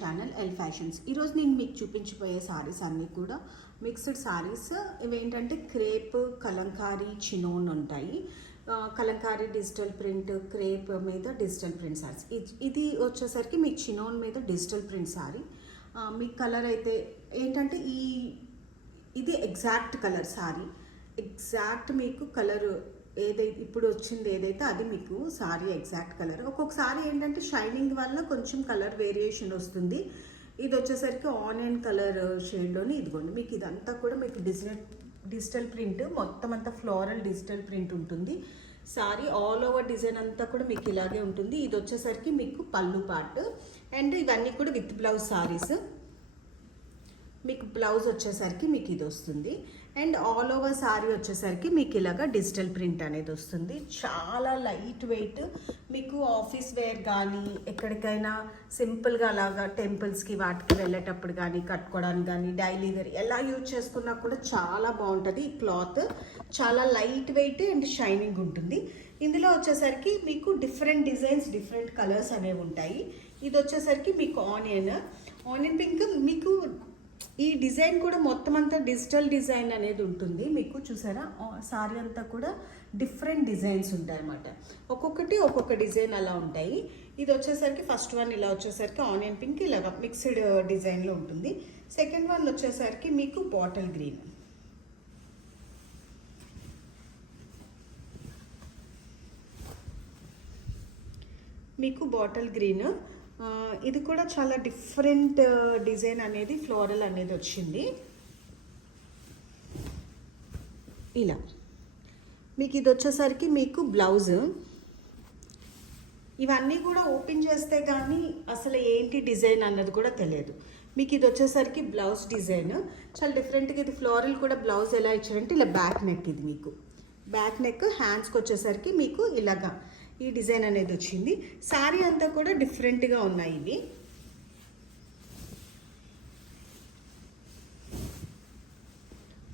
Channel L fashions. ఈరోజు నేను మీకు చూపించబోయే సారీస్ అన్నీ కూడా మిక్స్డ్ సారీస్. ఇవేంటంటే క్రేప్, కలంకారీ, చినోన్ ఉంటాయి. కలంకారీ డిజిటల్ ప్రింట్, క్రేప్ మీద డిజిటల్ ప్రింట్ సారీస్. ఇది వచ్చేసరికి మీకు చినోన్ మీద డిజిటల్ ప్రింట్ సారీ. మీ కలర్ అయితే ఏంటంటే ఇది ఎగ్జాక్ట్ కలర్ సారీ, ఎగ్జాక్ట్ మీకు కలర్ ఏదైతే ఇప్పుడు వచ్చింది ఏదైతే అది మీకు సారీ ఎగ్జాక్ట్ కలర్. ఒక్కొక్కసారి ఏంటంటే షైనింగ్ వల్ల కొంచెం కలర్ వేరియేషన్ వస్తుంది. ఇది వచ్చేసరికి ఆనియన్ కలర్ షేడ్లోని ఇదిగోండి మీకు ఇదంతా కూడా మీకు డిజిటల్ ప్రింట్, మొత్తం అంతా ఫ్లోరల్ డిజిటల్ ప్రింట్ ఉంటుంది. సారీ ఆల్ ఓవర్ డిజైన్ అంతా కూడా మీకు ఇలాగే ఉంటుంది. ఇది వచ్చేసరికి మీకు పళ్ళు పార్ట్ అండ్ ఇవన్నీ కూడా విత్ బ్లౌజ్ సారీస్. మీకు బ్లౌజ్ వచ్చేసరికి మీకు ఇది వస్తుంది అండ్ ఆల్ ఓవర్ సారీ వచ్చేసరికి మీకు ఇలాగా డిజిటల్ ప్రింట్ అనేది వస్తుంది. చాలా లైట్ వెయిట్, మీకు ఆఫీస్ వేర్ కానీ ఎక్కడికైనా సింపుల్గా అలాగా టెంపుల్స్కి వాటికి వెళ్ళేటప్పుడు కానీ కట్టుకోవడానికి కానీ డైలీ వేర్ ఎలా యూజ్ చేసుకున్నా కూడా చాలా బాగుంటుంది. ఈ క్లాత్ చాలా లైట్ వెయిట్ అండ్ షైనింగ్ ఉంటుంది. ఇందులో వచ్చేసరికి మీకు డిఫరెంట్ డిజైన్స్, డిఫరెంట్ కలర్స్ అనేవి ఉంటాయి. ఇది వచ్చేసరికి మీకు ఆనియన్ పింక్. మీకు ఈ డిజైన్ కూడా మొత్తం అంతా డిజిటల్ డిజైన్ అనేది ఉంటుంది. మీకు చూసారా సారీ అంతా కూడా డిఫరెంట్ డిజైన్స్ ఉంటాయి అన్నమాట. ఒక్కొక్కటి ఒక్కొక్క డిజైన్ అలా ఉంటాయి. ఇది వచ్చేసరికి ఫస్ట్ వన్ ఇలా వచ్చేసరికి ఆనియన్ పింక్ ఇలాగా మిక్స్డ్ డిజైన్లో ఉంటుంది. సెకండ్ వన్ వచ్చేసరికి మీకు బాటిల్ గ్రీన్. మీకు బాటిల్ గ్రీన్, ఇది కూడా చాలా డిఫరెంట్ డిజైన్ అనేది ఫ్లోరల్ అనేది వచ్చింది. ఇలా మీకు ఇది వచ్చేసరికి మీకు బ్లౌజ్. ఇవన్నీ కూడా ఓపెన్ చేస్తే కానీ అసలు ఏంటి డిజైన్ అన్నది కూడా తెలియదు. మీకు ఇది వచ్చేసరికి బ్లౌజ్ డిజైన్ చాలా డిఫరెంట్గా. ఇది ఫ్లోరల్ కూడా బ్లౌజ్ ఎలా ఇచ్చారంటే ఇలా బ్యాక్ నెక్. ఇది మీకు బ్యాక్ నెక్, హ్యాండ్స్కి వచ్చేసరికి మీకు ఇలాగా ఈ డిజైన్ అనేది వచ్చింది. సారీ అంతా కూడా డిఫరెంట్గా ఉన్నాయి. ఇవి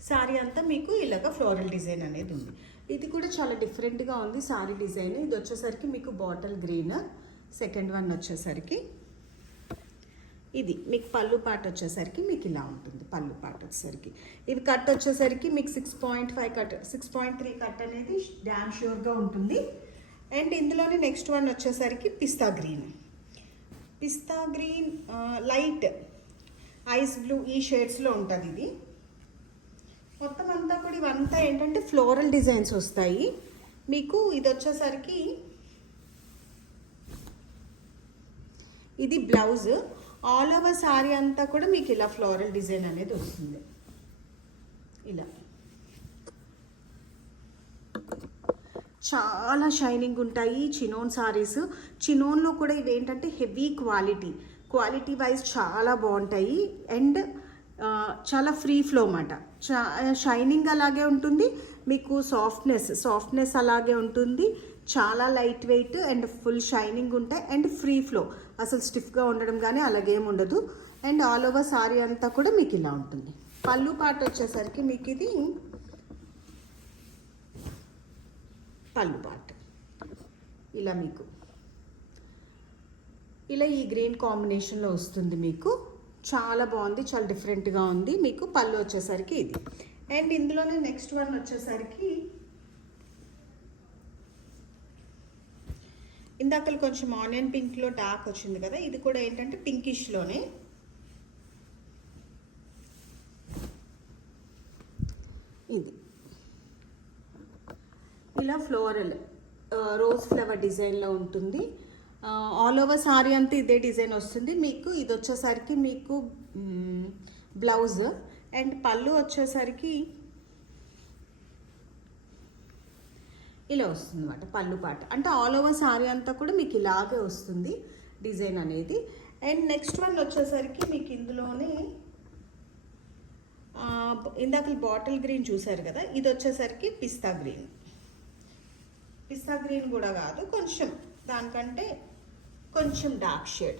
సారీ అంతా మీకు ఇలాగ ఫ్లోరల్ డిజైన్ అనేది ఉంది. ఇది కూడా చాలా డిఫరెంట్గా ఉంది సారీ డిజైన్. ఇది వచ్చేసరికి మీకు బాటిల్ గ్రీన్. సెకండ్ వన్ వచ్చేసరికి ఇది మీకు పళ్ళు పార్ట్ వచ్చేసరికి మీకు ఇలా ఉంటుంది. పళ్ళు పార్ట్ వచ్చేసరికి ఇది కట్ వచ్చేసరికి మీకు 6.5 కట్, 6.3 కట్ అనేది డ్యామ్ ష్యూర్గా ఉంటుంది. అండ్ ఇందులోనే నెక్స్ట్ వన్ వచ్చేసరికి పిస్తా గ్రీన్. పిస్తా గ్రీన్, లైట్ ఐస్ బ్లూ, ఈ షేడ్స్లో ఉంటుంది. ఇది మొత్తం అంతా కూడా ఇవంతా ఏంటంటే ఫ్లోరల్ డిజైన్స్ వస్తాయి. మీకు ఇది వచ్చేసరికి ఇది బ్లౌజ్. ఆల్ ఓవర్ సారీ అంతా కూడా మీకు ఇలా ఫ్లోరల్ డిజైన్ అనేది వస్తుంది. ఇలా చాలా షైనింగ్ ఉంటాయి చినోన్ సారీస్. చినోన్లో కూడా ఇవేంటంటే హెవీ క్వాలిటీ వైజ్ చాలా బాగుంటాయి అండ్ చాలా ఫ్రీ ఫ్లో అన్నమాట. షైనింగ్ అలాగే ఉంటుంది, మీకు సాఫ్ట్నెస్ అలాగే ఉంటుంది. చాలా light weight and full shining ఉంటాయి అండ్ ఫ్రీ ఫ్లో, అసలు స్టిఫ్గా ఉండడం కానీ అలాగేం ఉండదు. అండ్ ఆల్ ఓవర్ సారీ అంతా కూడా మీకు ఇలా ఉంటుంది. పళ్ళు పార్ట్ వచ్చేసరికి మీకు ఇది పళ్ళు పార్ట్ ఇలా మీకు ఇలా ఈ గ్రీన్ కాంబినేషన్లో వస్తుంది. మీకు చాలా బాగుంది, చాలా డిఫరెంట్గా ఉంది. మీకు పళ్ళు వచ్చేసరికి ఇది. అండ్ ఇందులోనే నెక్స్ట్ వన్ వచ్చేసరికి ఇందాక కొంచెం ఆనియన్ పింక్లో డార్క్ వచ్చింది కదా, ఇది కూడా ఏంటంటే పింకిష్లోనే. ఇది ఇలా ఫ్లోరల్ రోజ్ ఫ్లవర్ డిజైన్లో ఉంటుంది. ఆల్ ఓవర్ సారీ అంతా ఇదే డిజైన్ వస్తుంది. మీకు ఇది వచ్చేసరికి మీకు బ్లౌజ్ అండ్ పళ్ళు వచ్చేసరికి ఇలా వస్తుంది అన్నమాట. పళ్ళు పాట అంటే ఆల్ ఓవర్ సారీ అంతా కూడా మీకు ఇలాగే వస్తుంది డిజైన్ అనేది. అండ్ నెక్స్ట్ వన్ వచ్చేసరికి మీకు ఇందులోనే ఇందాక బాటిల్ గ్రీన్ చూసారు కదా, ఇది వచ్చేసరికి పిస్తా గ్రీన్ కూడా కాదు, కొంచెం దానికంటే కొంచెం dark shade.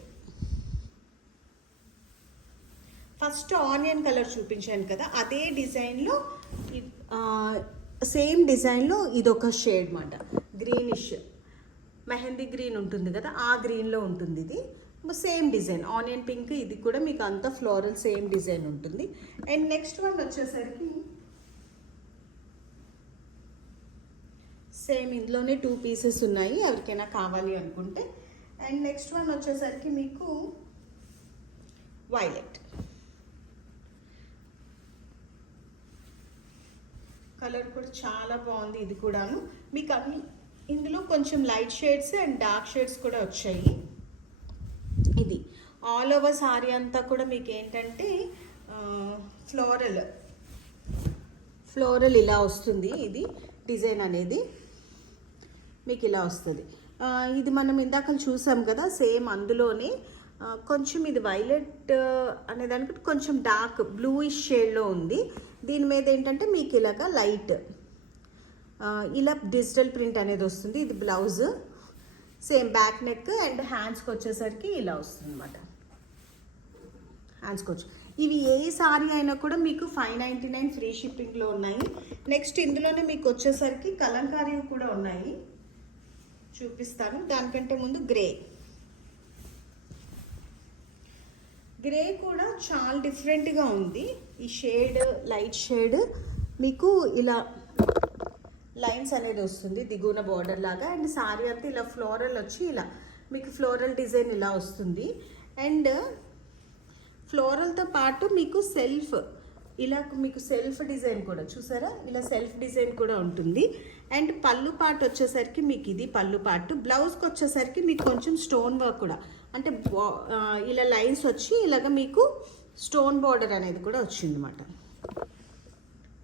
First onion colour చూపించాను కదా, అదే డిజైన్లో సేమ్ డిజైన్లో ఇదొక షేడ్ మాట, గ్రీనిష్ మెహందీ గ్రీన్ ఉంటుంది కదా, ఆ గ్రీన్లో ఉంటుంది ఇది. సేమ్ డిజైన్ ఆనియన్ పింక్, ఇది కూడా మీకు అంతా ఫ్లోరల్ సేమ్ డిజైన్ ఉంటుంది. అండ్ నెక్స్ట్ వన్ వచ్చేసరికి సేమ్ ఇందులోనే 2 పీసెస్ ఉన్నాయి ఎవరికైనా కావాలి అనుకుంటే. అండ్ నెక్స్ట్ వన్ వచ్చేసరికి మీకు వైలెట్ కలర్ కూడా చాలా బాగుంది. ఇది కూడాను మీకు అన్ని ఇందులో కొంచెం light shades and dark shades కూడా వచ్చాయి. ఇది ఆల్ ఓవర్ సారీ అంతా కూడా మీకు ఏంటంటే ఫ్లోరల్ ఇలా వస్తుంది. ఇది డిజైన్ అనేది మీకు ఇలా వస్తుంది. ఇది మనం ఇందాక చూసాం కదా సేమ్ అందులోనే కొంచెం ఇది వైలెట్ అనేదానికి కొంచెం డార్క్ బ్లూయిష్ షేడ్లో ఉంది. దీని మీద ఏంటంటే మీకు ఇలాగా లైట్ ఇలా డిజిటల్ ప్రింట్ అనేది వస్తుంది. ఇది blouse same back neck and హ్యాండ్స్కి వచ్చేసరికి ఇలా వస్తుంది అనమాట. హ్యాండ్స్కి వచ్చి ఇవి ఏ సారీ అయినా కూడా మీకు 599 ఫ్రీ షిప్పింగ్లో ఉన్నాయి. నెక్స్ట్ ఇందులోనే మీకు వచ్చేసరికి కలంకారీ కూడా ఉన్నాయి, చూపిస్తాను. దానికంటే ముందు గ్రే కూడా చాలా డిఫరెంట్గా ఉంది. ఈ షేడ్ లైట్ షేడ్ మీకు ఇలా లైన్స్ అనేది వస్తుంది దిగువన బార్డర్ లాగా. అండ్ సారీ అంతా ఇలా ఫ్లోరల్ వచ్చి ఇలా మీకు ఫ్లోరల్ డిజైన్ ఇలా వస్తుంది. అండ్ ఫ్లోరల్తో పాటు మీకు సెల్ఫ్ డిజైన్ కూడా చూసారా, ఇలా సెల్ఫ్ డిజైన్ కూడా ఉంటుంది. అండ్ పళ్ళు పాటు వచ్చేసరికి మీకు ఇది పళ్ళు పాటు. బ్లౌజ్కి వచ్చేసరికి మీకు కొంచెం స్టోన్ వర్క్ కూడా, అంటే ఇలా లైన్స్ వచ్చి ఇలాగ మీకు స్టోన్ బార్డర్ అనేది కూడా వచ్చింది అన్నమాట.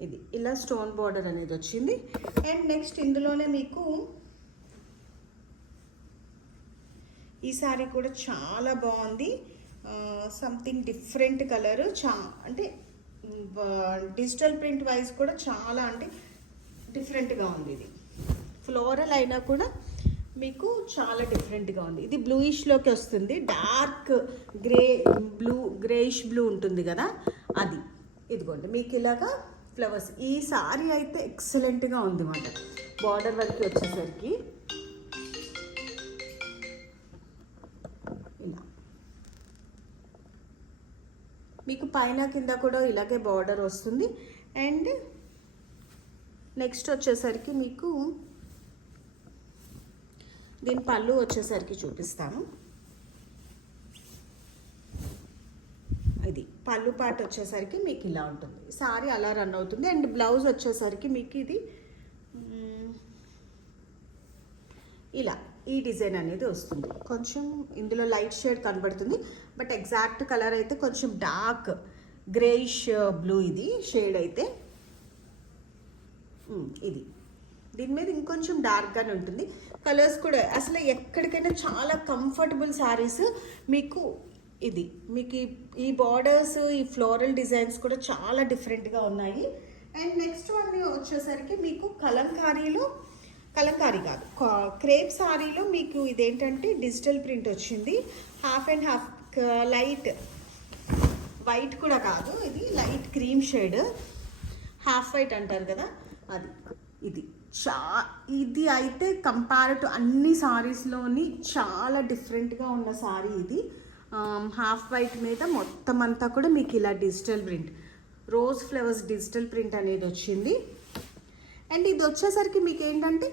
ఇది ఇలా స్టోన్ బార్డర్ అనేది వచ్చింది. అండ్ నెక్స్ట్ ఇందులోనే మీకు ఈ సారీ కూడా చాలా బాగుంది. సంథింగ్ డిఫరెంట్ కలర్, అంటే డిజిటల్ ప్రింట్ వైజ్ కూడా చాలా అంటే డిఫరెంట్గా ఉంది. ఇది ఫ్లోరల్ అయినా కూడా మీకు చాలా డిఫరెంట్గా ఉంది. ఇది బ్లూయిష్లోకి వస్తుంది, డార్క్ గ్రేయిష్ బ్లూ ఉంటుంది కదా అది. ఇదిగోండి మీకు ఇలాగా ఫ్లవర్స్. ఈ సారీ అయితే ఎక్సలెంట్గా ఉంది అన్నమాట. బార్డర్ వరకు వచ్చేసరికి ఇలా మీకు పైన కింద కూడా ఇలాగే బార్డర్ వస్తుంది. అండ్ నెక్స్ట్ వచ్చేసరికి మీకు దీని పళ్ళు వచ్చేసరికి చూపిస్తాను. ఇది పళ్ళు పాటు వచ్చేసరికి మీకు ఇలా ఉంటుంది. సారీ అలా రన్ అవుతుంది. అండ్ బ్లౌజ్ వచ్చేసరికి మీకు ఇది ఇలా ఈ డిజైన్ అనేది వస్తుంది. కొంచెం ఇందులో లైట్ షేడ్ కనబడుతుంది, బట్ ఎగ్జాక్ట్ కలర్ అయితే కొంచెం డార్క్ గ్రేయిష్ బ్లూ ఇది షేడ్ అయితే. ఇది దీని మీద ఇంకొంచెం డార్క్గానే ఉంటుంది. కలర్స్ కూడా అసలు ఎక్కడికైనా చాలా కంఫర్టబుల్ శారీస్ మీకు. ఇది మీకు ఈ బార్డర్స్ ఈ ఫ్లోరల్ డిజైన్స్ కూడా చాలా డిఫరెంట్గా ఉన్నాయి. అండ్ నెక్స్ట్ వన్ వచ్చేసరికి మీకు కలంకారీ కాదు క్రేప్ సారీలో మీకు ఇదేంటంటే డిజిటల్ ప్రింట్ వచ్చింది. Half and half light white కూడా కాదు, ఇది light cream shade, half white అంటారు కదా అది. ఇది అయితే కంపేర్ టు అన్ని సారీస్లోని చాలా డిఫరెంట్గా ఉన్న సారీ ఇది. హాఫ్ వైట్ మీద మొత్తం అంతా కూడా మీకు ఇలా digital print, rose flowers digital print అనేది వచ్చింది. అండ్ ఇది వచ్చేసరికి మీకు ఏంటంటే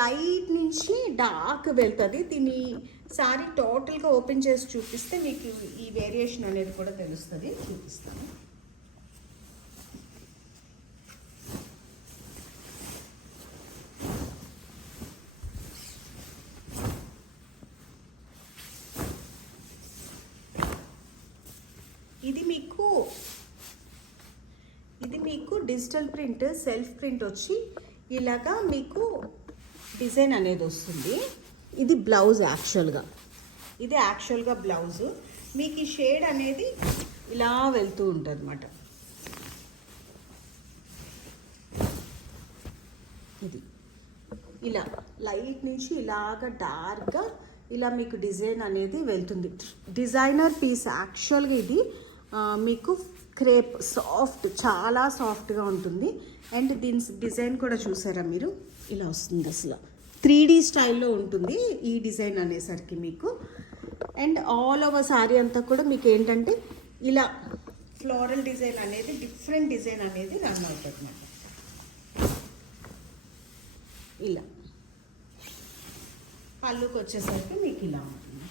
లైట్ నుంచి డార్క్ వెళ్తుంది. దీని సారీ టోటల్గా ఓపెన్ చేసి చూపిస్తే మీకు ఈ వేరియేషన్ అనేది కూడా తెలుస్తుంది. చూపిస్తాను. ఇది మీకు డిజిటల్ ప్రింట్ సెల్ఫ్ ప్రింట్ వచ్చి ఇలాగా మీకు డిజైన్ అనేది వస్తుంది. ఇది బ్లౌజ్ యాక్చువల్గా బ్లౌజ్. మీకు ఈ షేడ్ అనేది ఇలా వెళ్తూ ఉంటుంది అన్నమాట. ఇది ఇలా లైట్ నుంచి ఇలాగా డార్క్గా ఇలా మీకు డిజైన్ అనేది వెళ్తుంది. డిజైనర్ పీస్ యాక్చువల్గా ఇది మీకు క్రేప్ చాలా సాఫ్ట్గా ఉంటుంది. అండ్ దీని డిజైన్ కూడా చూసారా మీరు, ఇలా వస్తుంది. అసలు 3D స్టైల్లో ఉంటుంది ఈ డిజైన్ అనేసరికి మీకు. అండ్ ఆల్ ఓవర్ శారీ అంతా కూడా మీకు ఏంటంటే ఇలా ఫ్లోరల్ డిజైన్ అనేది డిఫరెంట్ డిజైన్ అనేది రన్ అవుతుంది అన్నమాట. ఇలా పళ్ళుకి వచ్చేసరికి మీకు ఇలా ఉంటుంది.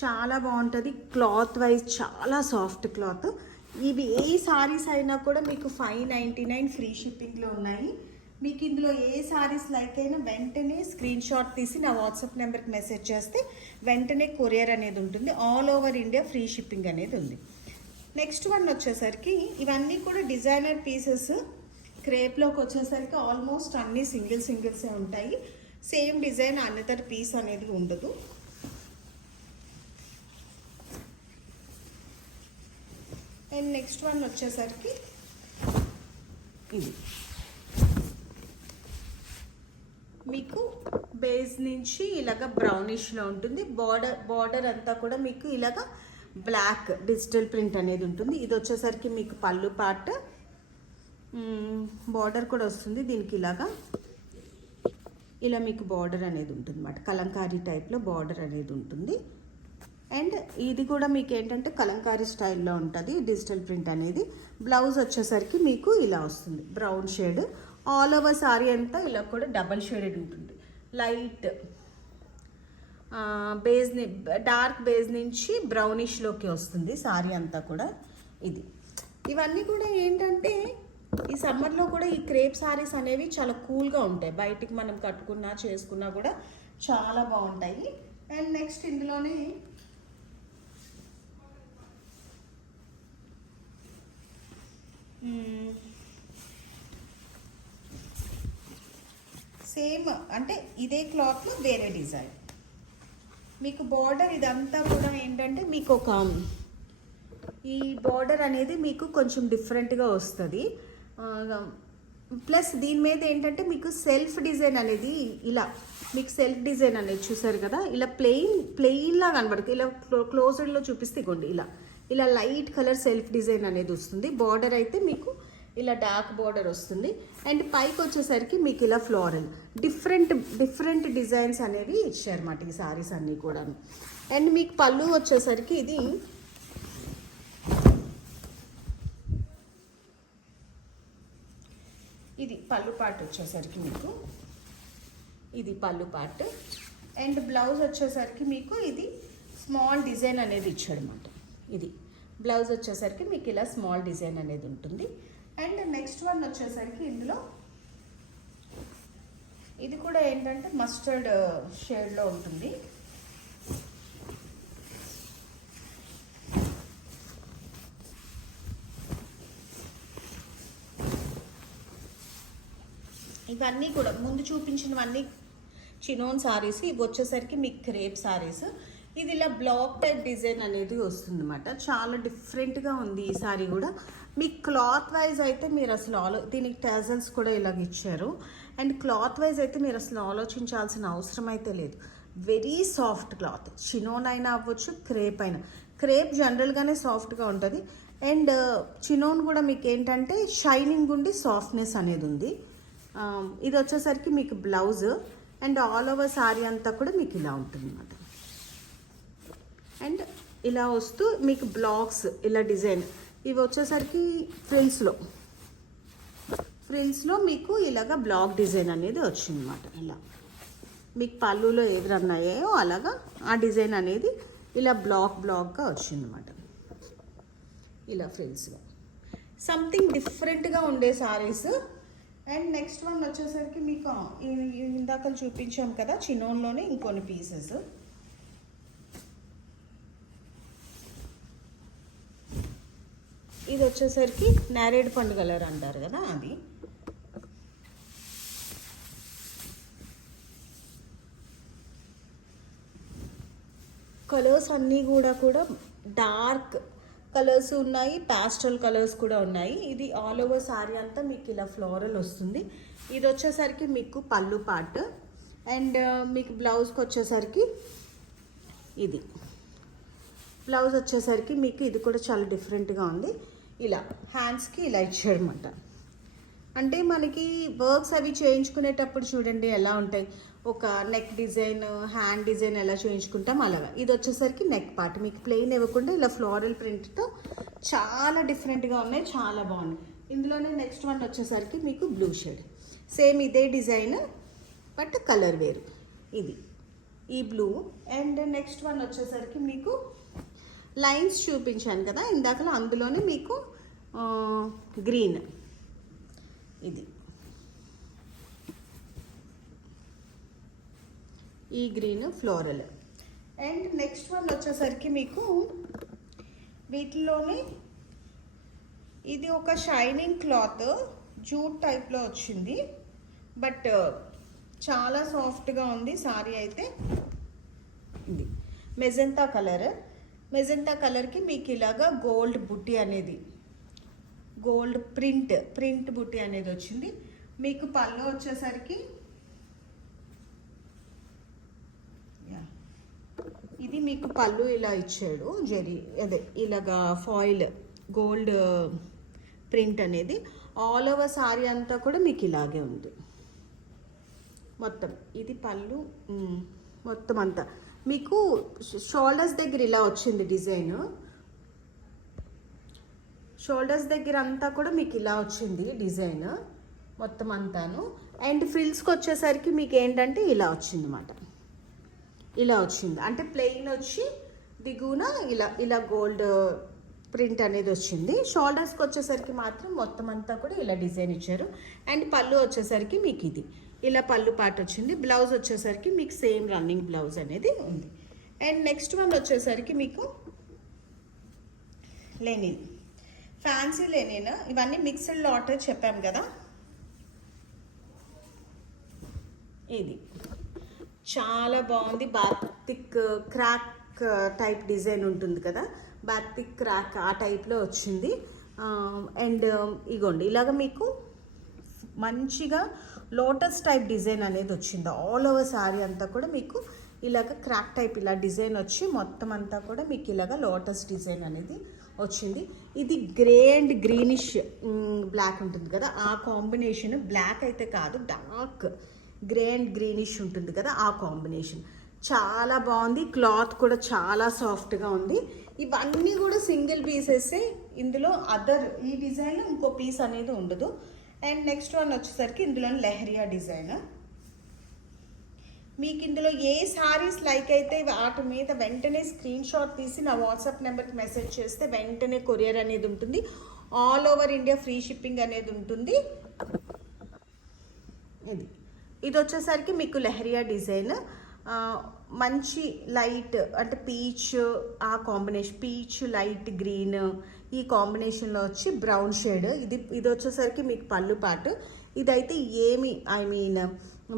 చాలా బాగుంటుంది. క్లాత్ వైజ్ చాలా సాఫ్ట్ క్లాత్. ఇవి ఏ సారీస్ అయినా కూడా మీకు 599 ఫ్రీ షిప్పింగ్లో ఉన్నాయి. మీకు ఇందులో ఏ సారీస్ లైక్ అయినా వెంటనే స్క్రీన్ షాట్ తీసి నా వాట్సాప్ నెంబర్కి మెసేజ్ చేస్తే వెంటనే కొరియర్ అనేది ఉంటుంది. All over India free shipping అనేది ఉంది. నెక్స్ట్ వన్ వచ్చేసరికి ఇవన్నీ కూడా డిజైనర్ పీసెస్. క్రేప్లోకి వచ్చేసరికి ఆల్మోస్ట్ అన్నీ సింగిల్సే ఉంటాయి. సేమ్ డిజైన్ అనదర్ పీస్ అనేది ఉండదు. అండ్ నెక్స్ట్ వన్ వచ్చేసరికి ఇది మీకు బేస్ నుంచి ఇలాగ బ్రౌనిష్లో ఉంటుంది. బార్డర్ అంతా కూడా మీకు ఇలాగ బ్లాక్ డిజిటల్ ప్రింట్ అనేది ఉంటుంది. ఇది వచ్చేసరికి మీకు పళ్ళు పార్ట్. బార్డర్ కూడా వస్తుంది దీనికి ఇలాగా. ఇలా మీకు బార్డర్ అనేది ఉంటుంది అన్నమాట. కలంకారీ టైప్లో బార్డర్ అనేది ఉంటుంది. అండ్ ఇది కూడా మీకు ఏంటంటే కలంకారీ స్టైల్లో ఉంటుంది డిజిటల్ ప్రింట్ అనేది. బ్లౌజ్ వచ్చేసరికి మీకు ఇలా వస్తుంది brown shade. All over sorry అంతా ఇలా కూడా డబల్ షేడెడ్ ఉంటుంది. లైట్ బేస్ డార్క్ బేస్ నుంచి బ్రౌనిష్లోకి వస్తుంది సారీ అంతా కూడా. ఇవన్నీ కూడా ఏంటంటే ఈ సమ్మర్లో కూడా ఈ క్రేప్ సారీస్ అనేవి చాలా కూల్గా ఉంటాయి. బయటికి మనం కట్టుకున్నా చేసుకున్నా కూడా చాలా బాగుంటాయి. అండ్ నెక్స్ట్ ఇందులోనే సేమ్ అంటే ఇదే క్లాత్లో వేరే డిజైన్. మీకు బార్డర్ ఇదంతా కూడా ఏంటంటే మీకు ఒక ఈ బార్డర్ అనేది మీకు కొంచెం డిఫరెంట్గా వస్తుంది. ప్లస్ దీని మీద ఏంటంటే మీకు సెల్ఫ్ డిజైన్ అనేది ఇలా మీకు సెల్ఫ్ డిజైన్ అనేది చూసారు కదా, ఇలా ప్లెయిన్లా కనబడుతుంది. ఇలా క్లోజ్డ్లో చూపిస్తే ఇగోండి ఇలా లైట్ కలర్ సెల్ఫ్ డిజైన్ అనేది వస్తుంది. బార్డర్ అయితే మీకు ఇలా డార్క్ బార్డర్ వస్తుంది. అండ్ పైకి వచ్చేసరికి మీకు ఇలా ఫ్లోరల్ డిఫరెంట్ డిజైన్స్ అనేవి ఇచ్చారన్నమాట ఈ సారీస్ అన్నీ కూడా. అండ్ మీకు పళ్ళు వచ్చేసరికి ఇది పళ్ళు పార్ట్ వచ్చేసరికి మీకు ఇది పళ్ళు పార్ట్. అండ్ బ్లౌజ్ వచ్చేసరికి మీకు ఇది స్మాల్ డిజైన్ అనేది ఇచ్చాడనమాట. ఇది బ్లౌజ్ వచ్చేసరికి మీకు ఇలా స్మాల్ డిజైన్ అనేది ఉంటుంది. అండ్ నెక్స్ట్ వన్ వచ్చేసరికి ఇందులో ఇది కూడా ఏంటంటే మస్టర్డ్ షేడ్లో ఉంటుంది. ఇవన్నీ కూడా ముందు చూపించినవన్నీ చినోన్ సారీస్. ఇవి వచ్చేసరికి మీకు క్రేప్ సారీస్. ఇది ఇలా బ్లాక్ టైప్ డిజైన్ అనేది వస్తుంది అన్నమాట. చాలా డిఫరెంట్గా ఉంది ఈ సారీ కూడా. మీకు క్లాత్ వైజ్ అయితే మీరు అసలు దీనికి టెజల్స్ కూడా ఇలాగ ఇచ్చారు. అండ్ క్లాత్ వైజ్ అయితే మీరు అసలు ఆలోచించాల్సిన అవసరం అయితే లేదు. Very soft cloth. చినోన్ అయినా అవ్వచ్చు, క్రేప్ అయినా. క్రేప్ జనరల్గానే సాఫ్ట్గా ఉంటుంది. అండ్ చినోన్ కూడా మీకు ఏంటంటే షైనింగ్ ఉండి సాఫ్ట్నెస్ అనేది ఉంది. ఇది వచ్చేసరికి మీకు blouse. And all over sorry అంతా కూడా మీకు ఇలా ఉంటుంది అన్నమాట. అండ్ ఇలా వస్తూ మీకు బ్లాక్స్ ఇలా డిజైన్. ఇవి వచ్చేసరికి ఫ్రిల్స్లో మీకు ఇలాగ బ్లాక్ డిజైన్ అనేది వచ్చిందన్నమాట. ఇలా మీకు పళ్ళులో ఏది రన్ అయ్యాయో అలాగా ఆ డిజైన్ అనేది ఇలా బ్లాక్గా వచ్చిందన్నమాట. ఇలా ఫ్రిల్స్లో సంథింగ్ డిఫరెంట్గా ఉండే సారీస్. అండ్ నెక్స్ట్ వన్ వచ్చేసరికి మీకు ఇందాక చూపించాం కదా చినోన్లోనే ఇంకొన్ని పీసెస్. ఇది వచ్చేసరికి నేరేడు పండు కలర్ అంటారు కదా, అది. కలర్స్ అన్నీ కూడా డార్క్ కలర్స్ ఉన్నాయి, ప్యాస్టల్ కలర్స్ కూడా ఉన్నాయి. ఇది ఆల్ ఓవర్ సారీ అంతా మీకు ఇలా ఫ్లోరల్ వస్తుంది. ఇది వచ్చేసరికి మీకు పళ్ళు పార్ట్. అండ్ మీకు బ్లౌజ్కి వచ్చేసరికి ఇది బ్లౌజ్ వచ్చేసరికి మీకు ఇది కూడా చాలా డిఫరెంట్గా ఉంది. ఇలా హ్యాండ్స్కి ఇలా ఇచ్చాడనమాట. అంటే మనకి వర్క్స్ అవి చేయించుకునేటప్పుడు చూడండి ఎలా ఉంటాయి, ఒక నెక్ డిజైన్, హ్యాండ్ డిజైన్ ఎలా చేయించుకుంటాం అలాగా. ఇది వచ్చేసరికి నెక్ పార్ట్ మీకు ప్లెయిన్ ఇవ్వకుండా ఇలా ఫ్లోరల్ ప్రింట్తో చాలా డిఫరెంట్గా ఉన్నాయి, చాలా బాగుంది. ఇందులోనే నెక్స్ట్ వన్ వచ్చేసరికి మీకు బ్లూ షేడ్, సేమ్ ఇదే డిజైన్ బట్ కలర్ వేరు. ఇది ఈ బ్లూ. అండ్ నెక్స్ట్ వన్ వచ్చేసరికి మీకు లైన్స్ చూపించాను కదా ఇందాకలో, అందులోనే మీకు గ్రీన్, ఇది ఈ green floral. And next one వచ్చేసరికి మీకు వీటిలోనే ఇది ఒక షైనింగ్ క్లాత్ జూట్ టైప్లో వచ్చింది, బట్ చాలా సాఫ్ట్గా ఉంది సారీ అయితే. ఇది మెజెంటా కలర్, మెజెంటా కలర్కి మీకు ఇలాగా గోల్డ్ బుట్టి అనేది, గోల్డ్ ప్రింట్ బుట్టి అనేది వచ్చింది. మీకు పళ్ళు వచ్చేసరికి ఇది మీకు పళ్ళు ఇలా ఇచ్చాడు, జరీ అదే ఇలాగా ఫాయిల్ గోల్డ్ ప్రింట్ అనేది. ఆల్ ఓవర్ సారీ అంతా కూడా మీకు ఇలాగే ఉంది మొత్తం. ఇది పళ్ళు మొత్తం అంతా మీకు షోల్డర్స్ దగ్గర ఇలా వచ్చింది డిజైన్, షోల్డర్స్ దగ్గర అంతా కూడా మీకు ఇలా వచ్చింది డిజైన్ మొత్తం అంతాను. అండ్ ఫ్రిల్స్కి వచ్చేసరికి మీకు ఏంటంటే ఇలా వచ్చింది అన్నమాట, ఇలా వచ్చింది. అంటే ప్లెయిన్ వచ్చి దిగున ఇలా గోల్డ్ ప్రింట్ అనేది వచ్చింది. షోల్డర్స్కి వచ్చేసరికి మాత్రం మొత్తం అంతా కూడా ఇలా డిజైన్ ఇచ్చారు. అండ్ పళ్ళు వచ్చేసరికి మీకు ఇది ఇలా పళ్ళు పాట వచ్చింది. బ్లౌజ్ వచ్చేసరికి మీకు సేమ్ రన్నింగ్ బ్లౌజ్ అనేది ఉంది. అండ్ నెక్స్ట్ వన్ వచ్చేసరికి మీకు లెనిన్, ఫ్యాన్సీ లెనిన్. ఇవన్నీ మిక్స్డ్ లాట్ చెప్పాం కదా. ఇది చాలా బాగుంది, బాతిక్ క్రాక్ టైప్ డిజైన్ ఉంటుంది కదా, బాతిక్ క్రాక్ ఆ టైప్లో వచ్చింది. అండ్ ఇగోండి ఇలాగ మీకు మంచిగా లోటస్ టైప్ డిజైన్ అనేది వచ్చింది. ఆల్ ఓవర్ సారీ అంతా కూడా మీకు ఇలాగ క్రాక్ టైప్ ఇలా డిజైన్ వచ్చి మొత్తం అంతా కూడా మీకు ఇలాగ లోటస్ డిజైన్ అనేది వచ్చింది. ఇది గ్రే అండ్ గ్రీనిష్ బ్లాక్ ఉంటుంది కదా, ఆ కాంబినేషన్. బ్లాక్ అయితే కాదు, డార్క్ గ్రే అండ్ గ్రీనిష్ ఉంటుంది కదా, ఆ కాంబినేషన్ చాలా బాగుంది. క్లాత్ కూడా చాలా సాఫ్ట్గా ఉంది. ఇవన్నీ కూడా సింగిల్ పీసెసే, ఇందులో అదర్ ఈ డిజైన్ ఇంకో పీస్ అనేది ఉండదు. అండ్ నెక్స్ట్ వన్ వచ్చేసరికి ఇందులో లెహరియా డిజైన్. మీకు ఇందులో ఏ సారీస్ లైక్ అయితే వాటి మీద వెంటనే స్క్రీన్ షాట్ తీసి నా వాట్సాప్ నెంబర్కి మెసేజ్ చేస్తే వెంటనే కొరియర్ అనేది ఉంటుంది. All over India free shipping అనేది ఉంటుంది. ఇది వచ్చేసరికి మీకు లెహరియా డిజైన్, మంచి లైట్ అంటే పీచ్, ఆ కాంబినేషన్ పీచ్ లైట్ గ్రీన్ ఈ కాంబినేషన్లో వచ్చి బ్రౌన్ షేడ్. ఇది వచ్చేసరికి మీకు పళ్ళు పాటు. ఇదైతే ఏమి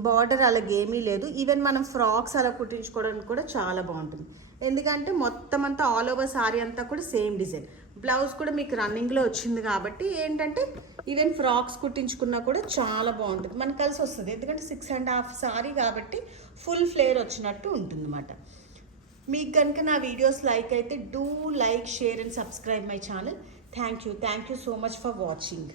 బార్డర్ అలాగేమీ లేదు. ఈవెన్ మనం ఫ్రాక్స్ అలా కుట్టించుకోవడానికి కూడా చాలా బాగుంటుంది, ఎందుకంటే మొత్తం అంతా ఆల్ ఓవర్ సారీ అంతా కూడా సేమ్ డిజైన్. బ్లౌజ్ కూడా మీకు రన్నింగ్లో వచ్చింది కాబట్టి ఏంటంటే ఈవెన్ ఫ్రాక్స్ కుట్టించుకున్నా కూడా చాలా బాగుంటుంది, మనకు కలిసి వస్తుంది. ఎందుకంటే 6.5 సారీ కాబట్టి ఫుల్ ఫ్లేర్ వచ్చినట్టు ఉంటుంది అన్నమాట. మీకు కనుక నా వీడియోస్ లైక్ అయితే do like, share and subscribe my channel. Thank you so much for watching.